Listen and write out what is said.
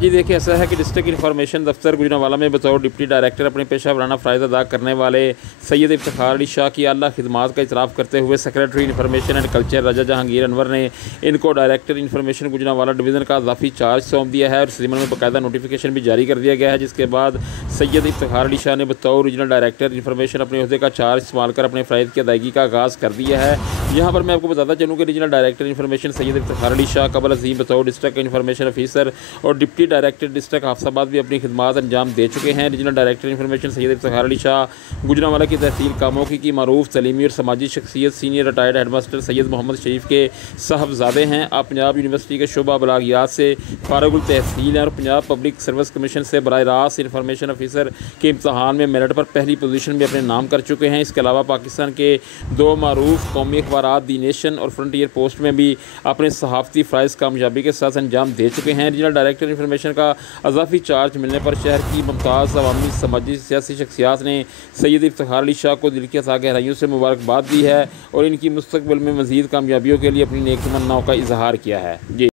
आज ही देखिए ऐसा है कि डिस्ट्रिक्ट इन्फॉर्मेशन दफ्तर गुजरांवाला में बतौर डिप्टी डायरेक्टर अपने पेशा वराना फ़राइज़ अदा करने वाले सैयद इफ्तिखार अली शाह की आला खिदमात का इतराफ़ करते हुए सेक्रेटरी इन्फॉर्मेशन एंड कल्चर रजा जहांगीर अनवर ने इनको डायरेक्टर इन्फॉर्मेशन गुजरांवाला डिवीज़न का इजाफी चार्ज सौंप दिया है और इस ज़िम्मन में बाकायदा नोटिफिकेशन भी जारी कर दिया गया है, जिसके बाद सैयद इफ्तिखार अली शाह ने बतौर रीजनल डायरेक्टर इन्फॉर्मेशन अपने अहदे का चार्ज इस्तेमाल कर अपने फ़राइज़ की अदायगी का आगाज़ कर दिया है। यहाँ पर मैं आपको बताता चलूँ कि regional director information Syed Iftikhar Ali Shah कबल अज़ीम बतौर डिस्ट्रिक्ट इन्फॉर्मेशन ऑफिसर और डिप्टी डायरेक्टर डिस्ट्रिक्ट हाफसाबाद भी अपनी खिदमात अंजाम दे चुके हैं। Regional director information Syed Iftikhar Ali Shah Gujranwala की तहसील कामोकी की मरूफ तलीमी और समाजी शख्सियत senior retired headmaster Syed Mohammad Sharif के साहबजादे हैं। आप पंजाब यूनिवर्सिटी के शोबा बलागियात से फारगुल तहसील हैं और पंजाब पब्लिक सर्विस कमीशन से बराह रास्त इन्फॉर्मेशन ऑफिसर के इम्तहान में मेरिट पर पहली पोजीशन में अपने नाम कर चुके हैं। इसके अलावा पाकिस्तान के दो मारूफ कौमी अखबारात दी नेशन और फ्रंटियर पोस्ट में भी अपने सहाफ़ती फ़राइज़ कामयाबी के साथ अंजाम दे चुके हैं। रीजनल डायरेक्टर इन्फॉर्मेशन का इजाफी चार्ज मिलने पर शहर की मुमताज़ अवामी समाजी सियासी शख्सियात ने सैयद इफ्तिखार अली शाह को दिल की अता गहराइयों से मुबारकबाद दी है और इनकी मुस्तकबिल में मज़ीद कामयाबियों के लिए अपनी नेक तमन्नाओं का इजहार किया है। जी।